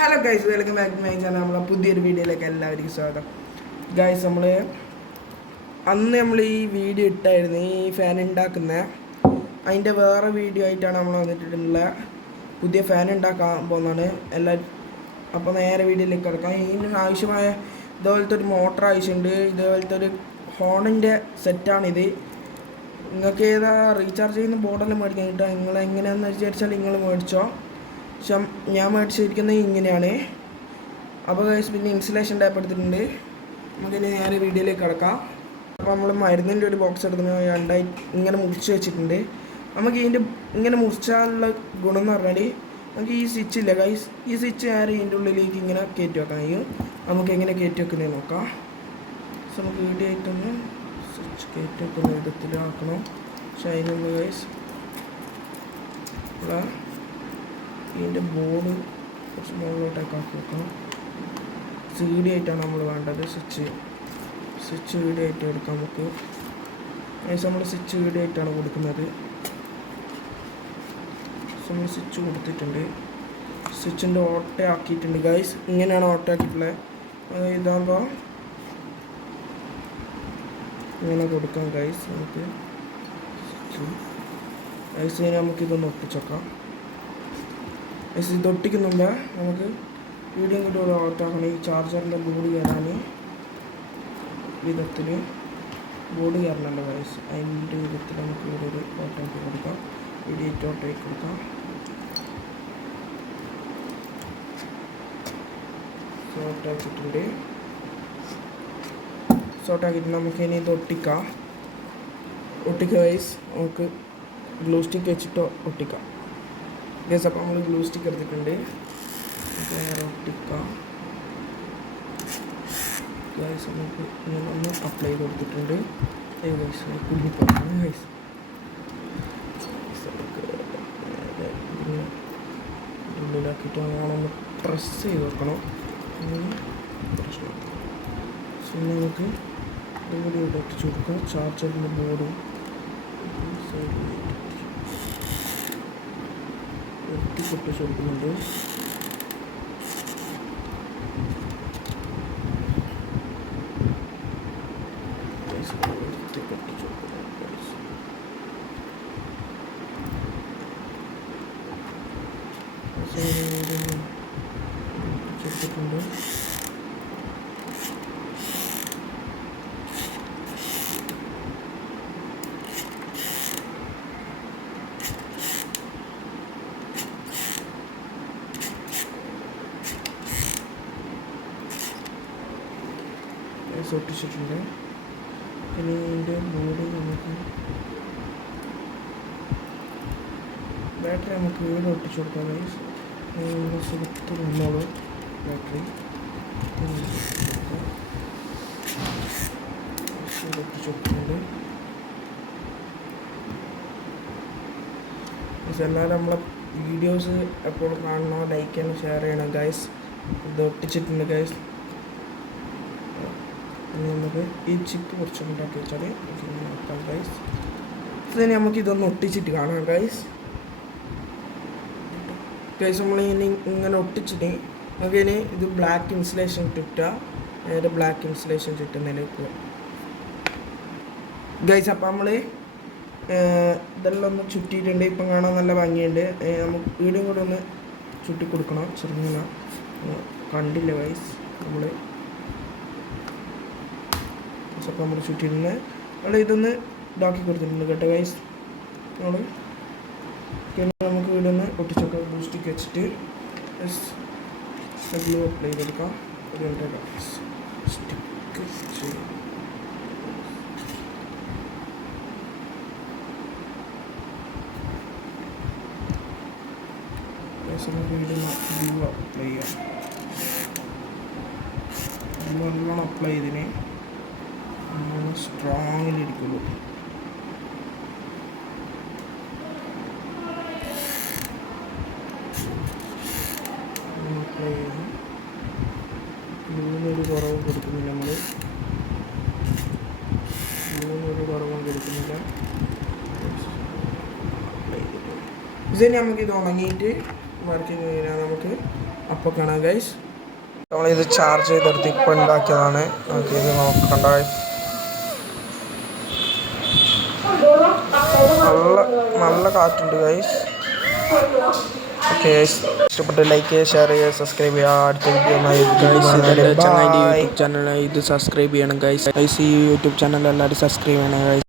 Hello guys, welcome back to my channel. നമ്മളെ പുതിയൊരു വീഡിയോയിലേക്ക് എല്ലാവർക്കും സ്വാഗതം. ഗൈസ്, നമ്മൾ ഈ വീഡിയോ ഇട്ടായിരുന്നു, ഈ ഫാൻ ഉണ്ടാക്കുന്ന അതിൻ്റെ വേറെ വീഡിയോ ആയിട്ടാണ് നമ്മൾ വന്നിട്ടുള്ള. പുതിയ ഫാൻ ഉണ്ടാക്കാൻ പോകുന്നതാണ് എല്ലാവരും. അപ്പോൾ നേരെ വീഡിയോയിലേക്ക് കിടക്കാം. ഇതിന് ആവശ്യമായ ഇതുപോലത്തെ ഒരു മോട്ടർ ആവശ്യമുണ്ട്. ഇതുപോലത്തെ ഒരു ഹോണിൻ്റെ സെറ്റാണിത്. നിങ്ങൾക്ക് ഏതാ റീചാർജ് ചെയ്യുന്ന ബോർഡെല്ലാം മേടിക്കാൻ കിട്ടുക. നിങ്ങൾ എങ്ങനെയാണെന്ന് വിചാരിച്ചാൽ നിങ്ങൾ മേടിച്ചോ. പക്ഷെ ഞാൻ മേടിച്ചിരിക്കുന്നത് ഇങ്ങനെയാണ്. അപ്പോൾ ഗൈസ്, പിന്നെ ഇൻസുലേഷൻ ടാപ്പ് എടുത്തിട്ടുണ്ട്. നമുക്കിനി നേരെ വീഡിയോയിലേക്ക് കിടക്കാം. അപ്പോൾ നമ്മൾ മരുന്നിൻ്റെ ഒരു ബോക്സ് എടുത്തിന് രണ്ടായി ഇങ്ങനെ മുറിച്ച് വെച്ചിട്ടുണ്ട്. നമുക്ക് ഇതിൻ്റെ ഇങ്ങനെ മുറിച്ചാലുള്ള ഗുണം എന്ന് പറഞ്ഞാൽ നമുക്ക് ഈ സ്വിച്ച് ഇല്ല ഗൈസ്, ഈ സ്വിച്ച് നേരെ ഇതിൻ്റെ ഉള്ളിലേക്ക് ഇങ്ങനെ കയറ്റി വെക്കാൻ കഴിയും. നമുക്ക് എങ്ങനെ കയറ്റി വെക്കുന്നത് നോക്കാം. സോ നമുക്ക് വീഡിയോ ആയിട്ടൊന്ന് സ്വിച്ച് കയറ്റി വെക്കുന്ന വിധത്തിലാക്കണം. പക്ഷേ അതിനുള്ള ഗൈസ് ഇതിൻ്റെ ബോർഡ് കുറച്ച് മുകളിലോട്ടൊക്കെ ആക്കി വെക്കണം. CD ആയിട്ടാണ് നമ്മൾ വേണ്ടത്. സ്വിച്ച് വീഡിയോ ആയിട്ട് എടുക്കാം നമുക്ക്. നമ്മൾ സ്വിച്ച് വീഡിയോ ആയിട്ടാണ് കൊടുക്കുന്നത്. നമ്മൾ സ്വിച്ച് കൊടുത്തിട്ടുണ്ട്. സ്വിച്ചിൻ്റെ ഓട്ട ആക്കിയിട്ടുണ്ട് ഗൈസ്. ഇങ്ങനെയാണ് ഓട്ട ആക്കിയിട്ടുള്ളത്. ഇതാകുമ്പോൾ ഇങ്ങനെ കൊടുക്കാം ഗൈസ്. നമുക്ക് ഗൈസിനെ നമുക്കിതൊന്ന് ഒട്ടിച്ചേക്കാം. ഇത് ഒട്ടിക്കുന്നുണ്ട്. നമുക്ക് വീഡിയോ കൂടി ഒരു ഓട്ടാക്കണം. ഈ ചാർജറിൻ്റെ ബോർഡ് കയറാൻ വിധത്തിൽ ബോർഡ് കയറണമല്ലോ ഗൈസ്. അതിൻ്റെ വിധത്തിൽ നമുക്ക് ഇവിടെ ഒരു ഓട്ടാക്കി കൊടുക്കാം. വീഡിയോ ഓട്ടാക്കി കൊടുക്കാം. സോട്ടാക്കിയിട്ടുണ്ട്. സോട്ടാക്കിയിട്ട് നമുക്ക് ഇനി ഇത് ഒട്ടിക്കാം ഗൈസ്. നമുക്ക് ഗ്ലൂ സ്റ്റിക്ക് വെച്ചിട്ട് ഒട്ടിക്കാം ഗൈസ്. അപ്പോൾ നമ്മൾ ഗ്ലൂ സ്റ്റിക്ക് എടുത്തിട്ടുണ്ട്. വേറെ ഒട്ടിക്കാം ഗൈസ്. നമുക്ക് ഒന്ന് അപ്ലൈ ചെയ്ത് കൊടുത്തിട്ടുണ്ട് ഗൈസ്. കുഞ്ഞിപ്പോഴാണ് ഗൈസ്. ഉള്ളിലാക്കിയിട്ട് നമ്മളൊന്ന് പ്രസ് ചെയ്ത് വെക്കണം. പ്രശ്നം പിന്നെ നമുക്ക് ഇവിടെ ഒട്ടിച്ച് കൊടുക്കാം. ചാർജറിൻ്റെ ബോർഡും ഒട്ടിച്ച് കൊടുക്കുന്നുണ്ട്. കൊടുത്തിട്ടുണ്ട്. ഒട്ടിച്ചിട്ടുണ്ട്. പിന്നെ ഇതിൻ്റെ ബോർഡ് നമുക്ക് ബാറ്ററി നമുക്ക് ഇവിടെ ഒട്ടിച്ചു കൊടുക്കാം ഗൈസ്. സുഹൃത്ത് വന്നോളൂ. ബാറ്ററി ഒട്ടിച്ചു കൊടുക്കുന്നുണ്ട്. എല്ലാവരും നമ്മളെ വീഡിയോസ് എപ്പോഴും കാണണോ, ലൈക്ക് ചെയ്യണം, ഷെയർ ചെയ്യണം ഗൈസ്. ഇത് ഒട്ടിച്ചിട്ടുണ്ട് ഗൈസ്. നമുക്ക് ഈ ചിപ്പ് കുറച്ച് ഉണ്ടാക്കി വെച്ചാൽ നോക്കാം ഗൈസ്. ഇതിന് നമുക്ക് ഇതൊന്ന് ഒട്ടിച്ചിട്ട് കാണാം ഗൈസ്. നമ്മൾ ഇങ്ങനെ ഒട്ടിച്ചിട്ട് നമുക്കിനി ഇത് ബ്ലാക്ക് ഇൻസുലേഷൻ ചുറ്റുക. നേരെ ബ്ലാക്ക് ഇൻസുലേഷൻ ചുറ്റുന്നതിലേക്ക് ഗൈസ്. അപ്പം നമ്മൾ ഇതെല്ലാം ഒന്ന് ചുറ്റിയിട്ടുണ്ട്. ഇപ്പം കാണാൻ നല്ല ഭംഗിയുണ്ട്. നമുക്ക് വീടും കൂടെ ഒന്ന് ചുറ്റി കൊടുക്കണം. ചെറുങ്ങനെ കണ്ടില്ല ഗൈസ്. നമ്മൾ ചുറ്റിയിരുന്ന് ഇതൊന്ന് ഇതാക്കി കൊടുത്തിട്ടുണ്ട് കേട്ടോ ഗൈസ്. നമുക്ക് വീടൊന്ന് ഒട്ടിച്ചൊക്കെ ബൂസ്റ്റിക്ക് വെച്ചിട്ട് ഗ്ലൂ അപ്ലൈ ചെയ്തെടുക്കാം. സ്റ്റിക്ക് വീടൊന്ന് ഗ്ലൂ അപ്ലൈ ചെയ്യാം. നല്ലോണം അപ്ലൈ ചെയ്തിന് സ്ട്രോങ്ങിലിരിക്കുള്ളൂ. ഗ്ലൂവിനൊരു കുറവും കൊടുക്കുന്നില്ല. ഇതിന് നമുക്കിത് ഉണങ്ങിയിട്ട് വർക്കിംഗ് കഴിഞ്ഞാൽ നമുക്ക് അപ്പോൾ കാണാം ഗൈസ്. നമ്മളിത് ചാർജ് ചെയ്തെടുത്ത് ഇപ്പോൾ ഉണ്ടാക്കിയതാണ്. നമുക്ക് ഇത് നോക്കണ്ട ഗൈസ്. നല്ല കാറ്റുണ്ട് ഗൈസ്. ഓക്കെ ഗൈസ്, ഇഷ്ടപ്പെട്ട് ലൈക്ക് ചെയ്യുക, ഷെയർ ചെയ്യുക, സബ്സ്ക്രൈബ് ചെയ്യുക. അടുത്ത വീഡിയോ യൂട്യൂബ് ചാനൽ ഇത് സബ്സ്ക്രൈബ് ചെയ്യണം ഗൈസ്. ഈ യൂട്യൂബ് ചാനൽ എല്ലാവരും സബ്സ്ക്രൈബ് ചെയ്യണം ഗൈസ്.